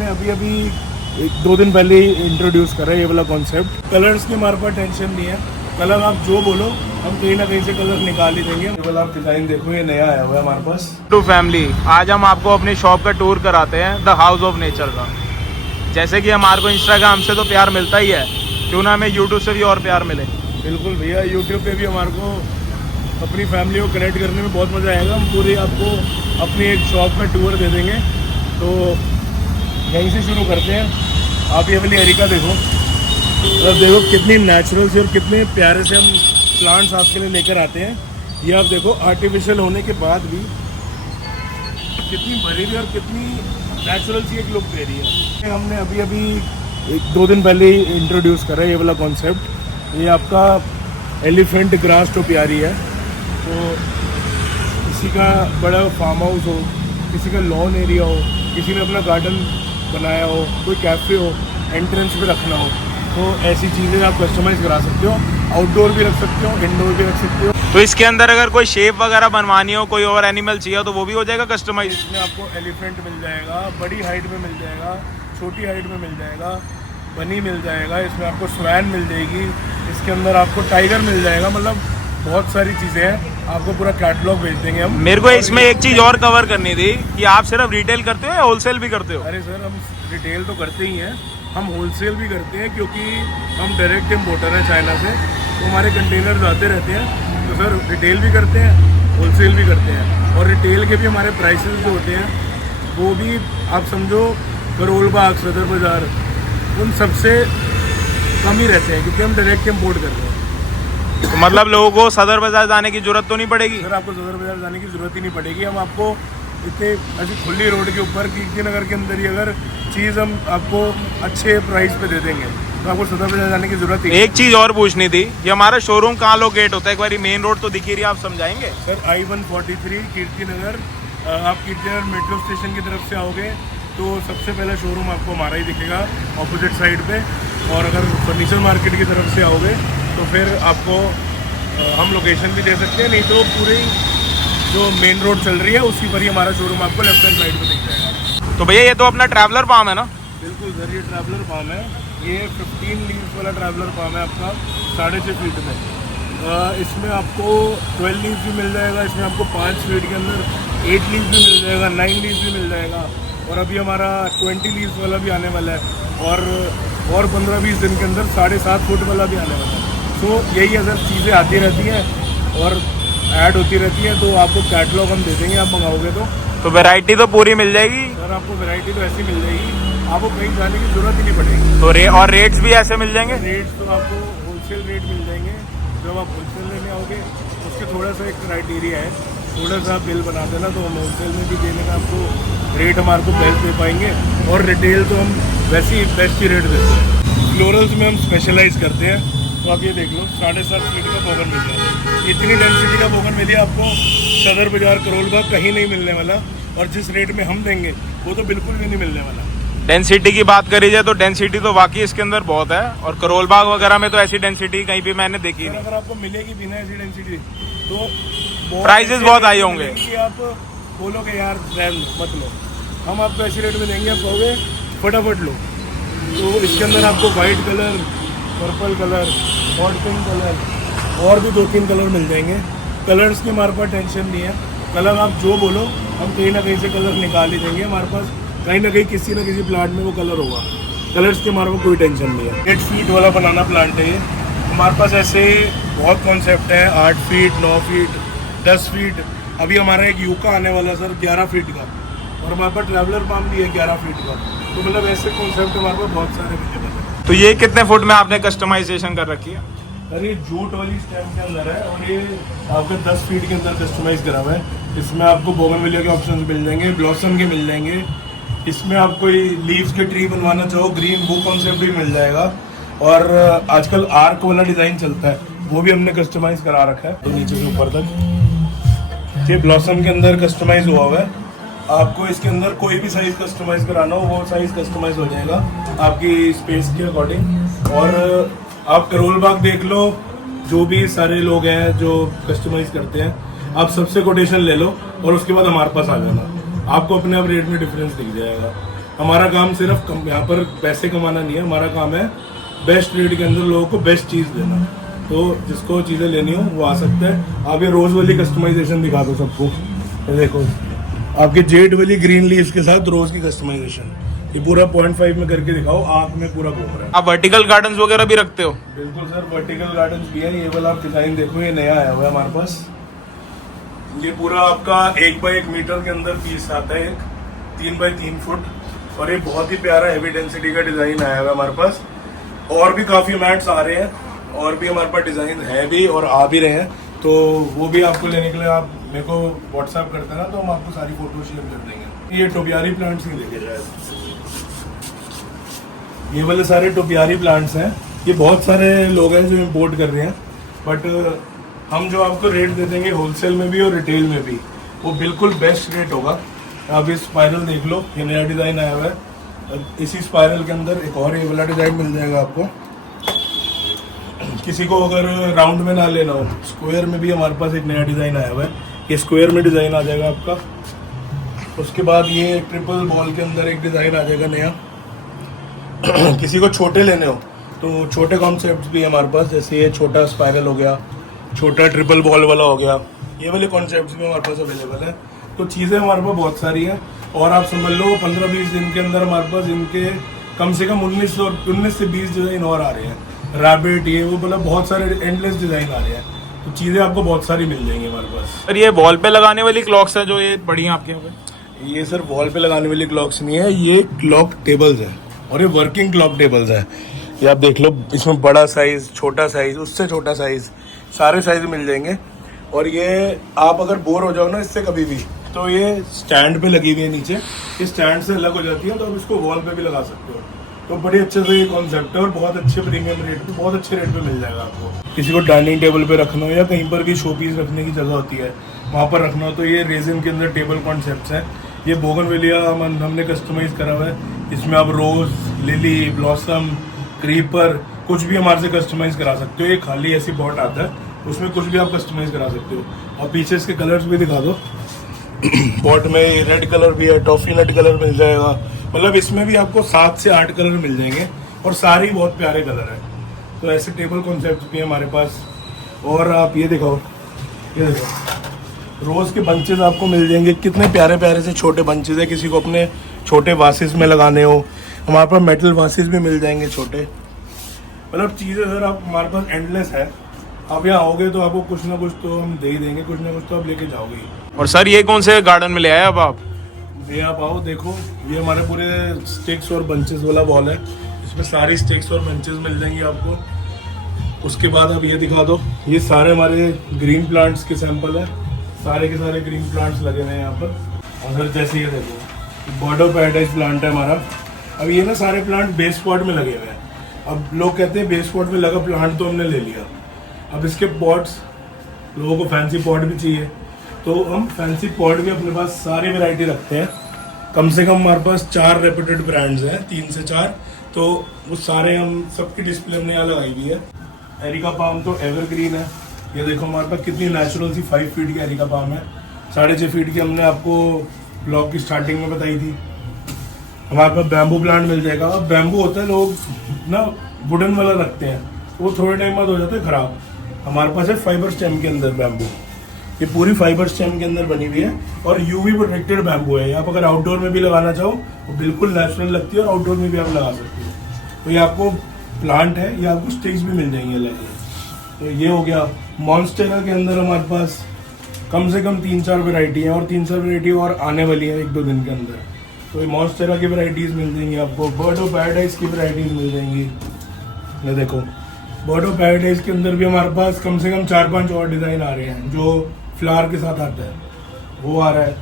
हमने अभी 1-2 दिन पहले ही इंट्रोड्यूस करा है ये वाला कॉन्सेप्ट। कलर्स की हमारे पास टेंशन नहीं है, कलर आप जो बोलो हम कहीं ना कहीं से कलर निकाल ही देंगे। ये वाला आप डिजाइन देखो, ये नया आया हुआ है हमारे पास। टू फैमिली, आज हम आपको अपनी शॉप का टूर कराते हैं द हाउस ऑफ नेचर का। जैसे कि हमारे को इंस्टाग्राम से तो प्यार मिलता ही है, क्यों ना हमें यूट्यूब से भी और प्यार मिले। बिल्कुल भैया, यूट्यूब पे भी हमारे को अपनी फैमिली को कनेक्ट करने में बहुत मज़ा आएगा। हम पूरी आपको अपनी एक शॉप में टूर दे देंगे, तो यहीं से शुरू करते हैं। आप ये वाली एरिका देखो, अब देखो कितनी नेचुरल से और कितने प्यारे से हम प्लांट्स आपके लिए लेकर आते हैं। ये आप देखो आर्टिफिशियल होने के बाद भी कितनी भरी हुई और कितनी नेचुरल सी एक लुक दे रही है। हमने अभी 1-2 दिन पहले ही इंट्रोड्यूस करा है ये वाला कॉन्सेप्ट। ये आपका एलिफेंट ग्रास टोपियारी है। तो किसी का बड़ा फार्म हाउस हो, किसी का लॉन एरिया हो, किसी ने अपना गार्डन बनाया हो, कोई कैफ़े हो, एंट्रेंस पे रखना हो, तो ऐसी चीज़ें आप कस्टमाइज़ करा सकते हो। आउटडोर भी रख सकते हो, इंडोर भी रख सकते हो। तो इसके अंदर अगर कोई शेप वगैरह बनवानी हो, कोई और एनिमल चाहिए तो वो भी हो जाएगा कस्टमाइज। इसमें आपको एलिफेंट मिल जाएगा, बड़ी हाइट में मिल जाएगा, छोटी हाइट में मिल जाएगा, बनी मिल जाएगा, इसमें आपको स्वैन मिल जाएगी, इसके अंदर आपको टाइगर मिल जाएगा। मतलब बहुत सारी चीज़ें हैं, आपको पूरा कैटलॉग भेज देंगे हम। मेरे को इसमें एक चीज़ और कवर करनी थी कि आप सिर्फ रिटेल करते हो या होलसेल भी करते हो? अरे सर, हम रिटेल तो करते ही हैं, हम होलसेल भी करते हैं, क्योंकि हम डायरेक्ट इम्पोर्टर हैं चाइना से, तो हमारे कंटेनर आते रहते हैं। तो सर रिटेल भी करते हैं, होलसेल भी करते हैं। और रिटेल के भी हमारे प्राइसेस जो होते हैं वो भी आप समझो करोल बाग, सदर बाज़ार, उन सबसे कम ही रहते हैं, क्योंकि हम डायरेक्ट इम्पोर्ट कर रहे हैं। तो मतलब लोगों को सदर बाजार जाने की जरूरत तो नहीं पड़ेगी? सर आपको सदर बाज़ार जाने की ज़रूरत ही नहीं पड़ेगी। हम आपको इतने ऐसी खुली रोड के ऊपर कीर्ति नगर के अंदर ही अगर चीज़ हम आपको अच्छे प्राइस पे दे देंगे तो आपको सदर बाज़ार जाने की ज़रूरत ही। एक चीज़ और पूछनी थी, ये हमारा शोरूम कहाँ लोकेट होता है? एक बार मेन रोड तो दिख ही रही है, आप समझाएंगे? सर I-143 कीर्ति नगर, आप कीर्ति नगर मेट्रो स्टेशन की तरफ से आओगे तो सबसे पहला शोरूम आपको हमारा ही दिखेगा ऑपोजिट साइड पे। और अगर फर्नीचर मार्केट की तरफ से आओगे तो फिर आपको हम लोकेशन भी दे सकते हैं, नहीं तो पूरी जो मेन रोड चल रही है उसी पर ही हमारा शोरूम आपको लेफ्ट हैंड साइड पे दिख जाएगा। तो भैया ये तो अपना ट्रैवलर फार्म है ना? बिल्कुल सर, ये ट्रैवलर फार्म है। ये 15 लीव्स वाला ट्रैवलर फार्म है आपका 6.5 फीट में। इसमें आपको 12 लीव्स भी मिल जाएगा, इसमें आपको 5 फीट के अंदर 8 लीव्स भी मिल जाएगा, 9 लीव्स भी मिल जाएगा, और अभी हमारा 20 लीव्स वाला भी आने वाला है, और 15-20 दिन के अंदर 7.5 फुट वाला भी आने वाला है। तो यही अगर चीज़ें आती रहती हैं और ऐड होती रहती है, तो आपको कैटलॉग हम दे देंगे, आप मंगाओगे तो वैरायटी तो पूरी मिल जाएगी? सर आपको वैरायटी तो ऐसी मिल जाएगी, आपको कहीं जाने की ज़रूरत ही नहीं पड़ेगी। तो और रेट्स भी ऐसे मिल जाएंगे? रेट्स तो आपको होलसेल रेट मिल जाएंगे। जब आप होलसेल लेने आओगे उसके थोड़ा सा एक क्राइटेरिया है, थोड़ा सा बिल बना देना तो हम होलसेल में भी देने का आपको रेट हमारे को बेस्ट दे पाएंगे, और रिटेल तो हम वैसे ही बेस्ट ही रेट देते हैं। फ्लोरल्स में हम स्पेशलाइज करते हैं। तो आप ये देख लो 7.5 फीट का बोगन मिल है। इतनी डेंसिटी का बोगन मिलिए आपको सदर बाजार, करोल बाग कहीं नहीं मिलने वाला, और जिस रेट में हम देंगे वो तो बिल्कुल भी नहीं मिलने वाला। डेंसिटी की बात करी जाए तो डेंसिटी तो वाकई इसके अंदर बहुत है, और करोल बाग वगैरह में तो ऐसी डेंसिटी कहीं भी मैंने देखी नहीं। अगर आपको मिलेगी भी ना ऐसी डेंसिटी तो प्राइसेस बहुत हाई होंगे कि आप बोलोगे यार मत लो, हम आपको ऐसी रेट में देंगे, आप कहोगे फटाफट लो। तो इसके अंदर आपको white colour, purple colour, hot pink colour, और भी 2-3 कलर मिल जाएंगे। कलर्स की हमारे पास टेंशन नहीं है, कलर आप जो बोलो हम कहीं ना कहीं से कलर निकाल ही देंगे। हमारे पास कहीं ना कहीं किसी न किसी प्लांट में वो कलर होगा। कलर्स की हमारे पास कोई टेंशन नहीं है। 8 फीट वाला बनाना प्लांट है ये। हमारे पास ऐसे बहुत कॉन्सेप्ट है, 8 फीट, 9 फीट, 10 फीट। अभी हमारा एक यूका आने वाला है सर 11 फीट का, और हमारे पास ट्रैवलर पाम भी है 11 फीट का। तो मतलब ऐसे कॉन्सेप्ट हमारे पास बहुत सारे अवेलेबल है। तो ये कितने फुट में आपने कस्टमाइजेशन कर रखी है? सर ये जूट वाली स्टेम के अंदर है, और ये आपका 10 फीट के अंदर कस्टमाइज करा हुआ है। इसमें आपको बोगनविलिया के ऑप्शंस मिल जाएंगे, ब्लॉसम के मिल जाएंगे। इसमें आप कोई लीव्स के ट्री बनवाना चाहो ग्रीन, वो कॉन्सेप्ट भी मिल जाएगा। और आजकल आर्क वाला डिज़ाइन चलता है, वो भी हमने कस्टमाइज करा रखा है। तो नीचे से ऊपर तक ये ब्लॉसम के अंदर कस्टमाइज हुआ हुआ है। आपको इसके अंदर कोई भी साइज़ कस्टमाइज कराना हो वो साइज़ कस्टमाइज हो जाएगा आपकी स्पेस के अकॉर्डिंग। और आप करोल बाग देख लो, जो भी सारे लोग हैं जो कस्टमाइज करते हैं, आप सबसे कोटेशन ले लो और उसके बाद हमारे पास आ जाना, आपको अपने आप रेट में डिफरेंस दिख जाएगा। हमारा काम सिर्फ यहाँ पर पैसे कमाना नहीं है, हमारा काम है बेस्ट रेट के अंदर लोगों को बेस्ट चीज़ देना। तो जिसको चीज़ें लेनी हो वो आ सकता है। आप ये रोज़ वाली कस्टमाइजेशन दिखा दो सबको, ये देखो आपके जेड वाली ग्रीन लीव्स के साथ रोज़ की कस्टमाइजेशन, ये पूरा 0.5 में करके दिखाओ, आँख में पूरा घूम रहा है। आप वर्टिकल गार्डन्स वगैरह भी रखते हो? बिल्कुल सर, वर्टिकल गार्डन्स भी है। ये वाला आप डिज़ाइन देखो, ये नया आया हुआ है हमारे पास। ये पूरा आपका 1 बाय 1 मीटर के अंदर पीस आता है, एक 3 बाय 3 फुट, और ये बहुत ही प्यारा हैवी डेंसिटी का डिज़ाइन आया हुआ है हमारे पास। और भी काफ़ी मैट्स आ रहे हैं, और भी हमारे पास डिज़ाइन है भी और आ भी रहे हैं, तो वो भी आपको लेने के लिए आप मेरे को व्हाट्सएप करते हैं ना, तो हम आपको सारी फोटो शेयर कर देंगे। ये टोपियारी प्लांट्स नहीं देखे जाए, ये वाले सारे टोपियारी प्लांट्स हैं। ये बहुत सारे लोग हैं जो इंपोर्ट कर रहे हैं, बट हम जो आपको रेट दे देंगे होलसेल में भी और रिटेल में भी, वो बिल्कुल बेस्ट रेट होगा। आप ये स्पाइरल देख लो, ये नया डिज़ाइन आया हुआ है। इसी स्पाइरल के अंदर एक और ये वाला डिज़ाइन मिल जाएगा आपको। किसी को अगर राउंड में ना लेना हो, स्क्वायर में भी हमारे पास एक नया डिज़ाइन आया हुआ है। ये स्क्वायर में डिज़ाइन आ जाएगा आपका। उसके बाद ये ट्रिपल बॉल के अंदर एक डिज़ाइन आ जाएगा नया। किसी को छोटे लेने हो तो छोटे कॉन्सेप्ट भी है हमारे पास, जैसे ये छोटा स्पाइरल हो गया, छोटा ट्रिपल बॉल वाला हो गया, ये वाले कॉन्सेप्ट भी हमारे पास अवेलेबल है। तो चीज़ें हमारे पास बहुत सारी हैं, और आप समझ लो 15-20 दिन के अंदर हमारे पास इनके कम से कम 19 से 20 डिज़ाइन और आ रहे हैं। रैबिट ये वो मतलब बहुत सारे एंडलेस डिज़ाइन आ रहे हैं, तो चीज़ें आपको बहुत सारी मिल जाएंगी हमारे पास। सर ये वॉल पे लगाने वाली क्लॉक्स है जो ये बड़ी हैं आपके यहाँ पे? ये सर वॉल पे लगाने वाली क्लॉक्स नहीं है, ये क्लॉक टेबल्स है, और ये वर्किंग क्लॉक टेबल्स है। ये आप देख लो, इसमें बड़ा साइज़, छोटा साइज़, उससे छोटा साइज़, सारे साइज़ मिल जाएंगे। और ये आप अगर बोर हो जाओ ना इससे कभी भी, तो ये स्टैंड पे लगी हुई है नीचे, इस स्टैंड से अलग हो जाती है, तो आप इसको वॉल पे भी लगा सकते हो। तो बड़े अच्छे से ये कॉन्सेप्ट है, और बहुत अच्छे प्रीमियम रेट पे, बहुत अच्छे रेट पे मिल जाएगा आपको। किसी को डाइनिंग टेबल पे रखना हो या कहीं पर भी शो पीस रखने की जगह होती है वहाँ पर रखना हो, तो ये रेजिन के अंदर टेबल कॉन्सेप्ट है। ये बोगनवेलिया हमने कस्टमाइज करा हुआ है, इसमें आप रोज़, लिली, ब्लॉसम, क्रीपर कुछ भी हमारे से कस्टमाइज करा सकते हो। ये खाली ऐसी पॉट आता है, उसमें कुछ भी आप कस्टमाइज करा सकते हो। और पीछे इसके कलर्स भी दिखा दो। पॉट में रेड कलर भी है, टॉफी नट कलर मिल जाएगा, मतलब इसमें भी आपको 7 से 8 कलर मिल जाएंगे, और सारे ही बहुत प्यारे कलर हैं। तो ऐसे टेबल कॉन्सेप्ट भी है हमारे पास। और आप ये देखो, ये देखो रोज़ के बंचेस आपको मिल जाएंगे, कितने प्यारे प्यारे से छोटे बंचेस है। किसी को अपने छोटे वासेस में लगाने हो, हमारे पास मेटल वासेस भी मिल जाएंगे छोटे। मतलब चीज़ें सर आप हमारे पास एंडलेस है। आप यहाँ आओगे तो आपको कुछ ना कुछ तो हम दे ही देंगे, कुछ ना कुछ तो आप लेके जाओगे। और सर ये कौन से गार्डन में ले आए अब आप? ये आप आओ देखो, ये हमारे पूरे स्टिक्स और बंचेस वाला बॉल है, इसमें सारी स्टिक्स और बंचेस मिल जाएंगी आपको। उसके बाद आप ये दिखा दो, ये सारे हमारे ग्रीन प्लांट्स के सैंपल है, सारे के सारे ग्रीन प्लांट्स लगे हुए हैं यहाँ पर। और सर जैसे ये देखो, बर्ड ऑफ पैराडाइज प्लांट है हमारा। अब ये ना सारे प्लांट बेस पॉट में लगे हुए हैं। अब लोग कहते हैं बेस पॉट में लगा प्लांट तो हमने ले लिया, अब इसके पॉट्स, लोगों को फैंसी पॉट भी चाहिए, तो हम फैंसी पॉट भी अपने पास सारी वैरायटी रखते हैं। कम से कम हमारे पास 4 रेप्यूटेड ब्रांड्स हैं, 3 से 4, तो वो सारे हम सबकी डिस्प्ले हमने यहाँ लगाई हुई है। एरिका पाम तो एवरग्रीन है, ये देखो हमारे पास कितनी नेचुरल सी 5 फीट की एरिका पाम है। 6.5 फीट की हमने आपको ब्लॉग की स्टार्टिंग में बताई थी। हमारे पास बैम्बू प्लांट मिल जाएगा। अब बैम्बू होता है, लोग ना वुडन वाला रखते हैं, वो थोड़े टाइम बाद हो जाता है ख़राब। हमारे पास है फाइबर स्टेम के अंदर बैम्बू, ये पूरी फाइबर स्टेम के अंदर बनी हुई है, और यूवी प्रोटेक्टेड बैम्बू है। आप अगर आउटडोर में भी लगाना चाहो तो बिल्कुल नेचुरल लगती है, और आउटडोर में भी आप लगा सकते हो। तो ये आपको प्लांट है, ये आपको स्टिक्स भी मिल जाएंगे अलग। तो ये हो गया। मॉन्स्टेरा के अंदर हमारे पास कम से कम 3-4 वैरायटी हैं, और 3-4 वैरायटी और आने वाली है 1-2 दिन के अंदर। तो ये मॉन्स्टेरा की वैरायटीज़ मिल जाएंगी आपको, बर्ड ऑफ पैराडाइज की वैरायटीज़ मिल जाएंगी। ये देखो, बर्ड ऑफ पैराडाइज के अंदर भी हमारे पास कम से कम 4-5 और डिज़ाइन आ रहे हैं, जो फ्लावर के साथ आता है वो आ रहा है।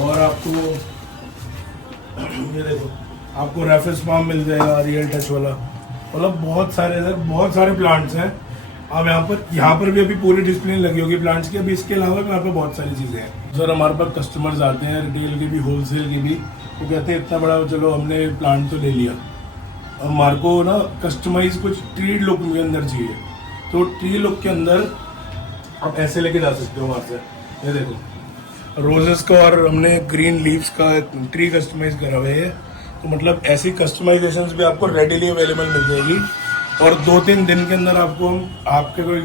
और आपको ये देखो, आपको रेफिस पाम मिल जाएगा, रियल टच वाला, मतलब बहुत सारे प्लांट्स हैं। अब यहाँ पर भी अभी पूरी डिस्प्ले लगी होगी प्लांट्स की। अभी इसके अलावा भी यहाँ पर बहुत सारी चीज़ें हैं। सर हमारे पास कस्टमर्स आते हैं, रिटेल की भी, होलसेल की भी, वो कहते हैं इतना बड़ा, चलो हमने प्लांट तो ले लिया, अब हमारे को ना कस्टमाइज कुछ ट्री लुक के अंदर चाहिए। तो ट्री लुक के अंदर आप ऐसे लेके जा सकते हो हमारे से। ये देखो रोजेस का, और हमने ग्रीन लीव्स का ट्री कस्टमाइज करा हुआ है। तो मतलब ऐसी कस्टमाइजेशंस भी आपको रेडीली अवेलेबल मिल जाएगी और 2-3 दिन के अंदर आपको हम आपके कोई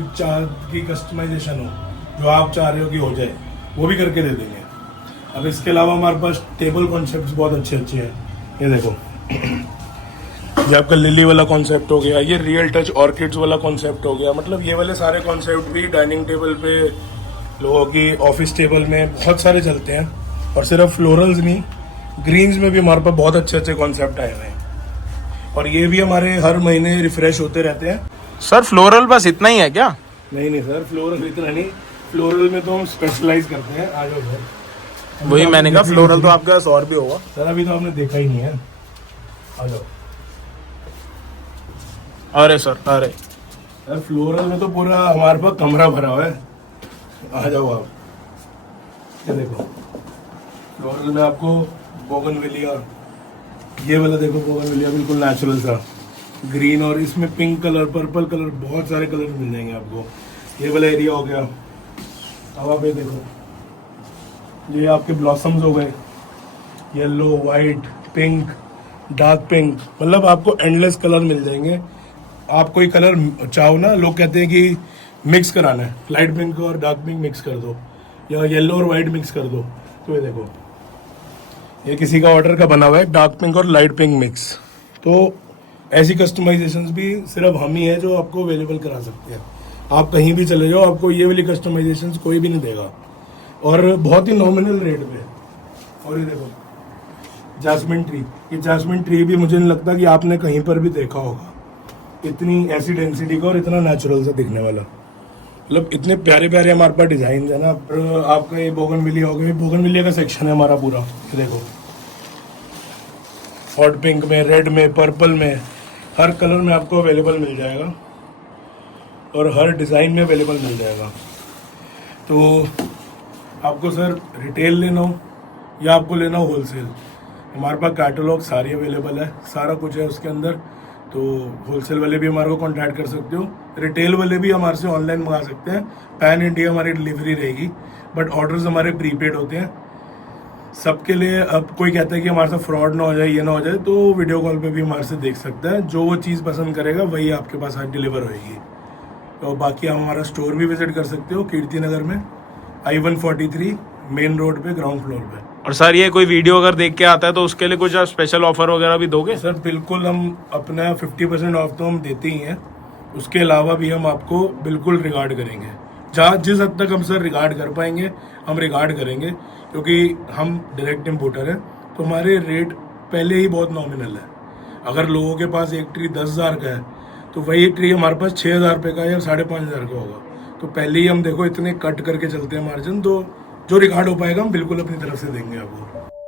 की कस्टमाइजेशन हो जो आप चाह रहे हो कि हो जाए वो भी करके दे देंगे। अब इसके अलावा हमारे पास टेबल कॉन्सेप्ट्स बहुत अच्छे अच्छे हैं। ये देखो ये आपका लिली वाला कॉन्सेप्ट हो गया, ये रियल टच ऑर्किड्स वाला कॉन्सेप्ट हो गया। मतलब ये वाले सारे कॉन्सेप्ट भी डाइनिंग टेबल पे, लोगों की ऑफिस टेबल में बहुत सारे चलते हैं। और सिर्फ फ्लोरल्स नहीं, ग्रीन्स में भी हमारे पास बहुत अच्छे अच्छे कॉन्सेप्ट आए हुए हैं और ये भी हमारे हर महीने रिफ्रेश होते रहते हैं। सर फ्लोरल बस इतना ही है क्या? नहीं सर, फ्लोरल इतना नहीं, फ्लोरल में तो हम स्पेशलाइज करते हैं। आ जाओ सर। वही मैंने कहा फ्लोरल तो आपके पास और भी होगा। सर अभी तो आपने देखा ही नहीं है, आ जाओ। अरे सर फ्लोरल में तो पूरा हमारे पास कमरा भरा हुआ है। आ जाओ आप, ये देखो फ्लोरल में आपको बोगनविलिया, ये वाला देखो बोगनविलिया बिल्कुल नेचुरल सा ग्रीन, और इसमें पिंक कलर, पर्पल कलर, बहुत सारे कलर मिल जाएंगे आपको। ये वाला एरिया हो गया। अब आप ये देखो, ये आपके ब्लॉसम्स हो गए, yellow, white, pink, dark pink, मतलब आपको एंडलेस कलर मिल जाएंगे। आप कोई कलर चाहो ना, लोग कहते हैं कि मिक्स कराना है, लाइट पिंक और डार्क पिंक मिक्स कर दो या येलो और वाइट मिक्स कर दो, तो ये देखो ये किसी का ऑर्डर का बना हुआ है, डार्क पिंक और लाइट पिंक मिक्स। तो ऐसी कस्टमाइजेशंस भी सिर्फ हम ही है जो आपको अवेलेबल करा सकते हैं। आप कहीं भी चले जाओ, आपको ये वाली कस्टमाइजेशंस कोई भी नहीं देगा और बहुत ही नॉमिनल रेट पे। और ये देखो जैस्मिन ट्री, ये जैस्मिन ट्री भी मुझे नहीं लगता कि आपने कहीं पर भी देखा होगा, इतनी ऐसी डेंसिटी का और इतना नेचुरल सा दिखने वाला। मतलब इतने प्यारे प्यारे हमारे पास डिजाइन है ना। आपका ये बोगनविलिया हो गया, बोगनविलिया का सेक्शन है हमारा पूरा। ये देखो हॉट पिंक में, रेड में, पर्पल में, हर कलर में आपको अवेलेबल मिल जाएगा और हर डिज़ाइन में अवेलेबल मिल जाएगा। तो आपको सर रिटेल लेना हो या आपको लेना हो होलसेल, हमारे पास कैटलॉग सारी अवेलेबल है, सारा कुछ है उसके अंदर। तो होलसेल वाले भी हमारे को कांटेक्ट कर सकते हो, रिटेल वाले भी हमारे से ऑनलाइन मंगा सकते हैं। पैन इंडिया हमारी डिलीवरी रहेगी, बट ऑर्डर्स हमारे प्रीपेड होते हैं सबके लिए। अब कोई कहता है कि हमारे साथ फ्रॉड ना हो जाए, ये ना हो जाए, तो वीडियो कॉल पे भी हमारे से देख सकता है। जो वो चीज़ पसंद करेगा वही आपके पास आज डिलीवर होएगी। तो बाकी आप हमारा स्टोर भी विजिट कर सकते हो कीर्ति नगर में, I-143 मेन रोड पे, ग्राउंड फ्लोर पे। और सर ये कोई वीडियो अगर देख के आता है तो उसके लिए कुछ स्पेशल ऑफर वगैरह भी दोगे? सर बिल्कुल, हम अपना 50% ऑफ तो हम देते ही हैं, उसके अलावा भी हम आपको बिल्कुल रिगार्ड करेंगे। जहाँ जिस हद तक हम सर रिगार्ड कर पाएंगे हम रिगार्ड करेंगे, क्योंकि हम डायरेक्ट इम्पोर्टर हैं तो हमारे रेट पहले ही बहुत नॉमिनल है। अगर लोगों के पास एक ट्री 10,000 का है तो वही ट्री हमारे पास 6,000 रुपये का या 5,500 का होगा। तो पहले ही हम देखो इतने कट करके चलते हैं मार्जिन, तो जो रिकॉर्ड हो पाएगा हम बिल्कुल अपनी तरफ से देंगे आपको।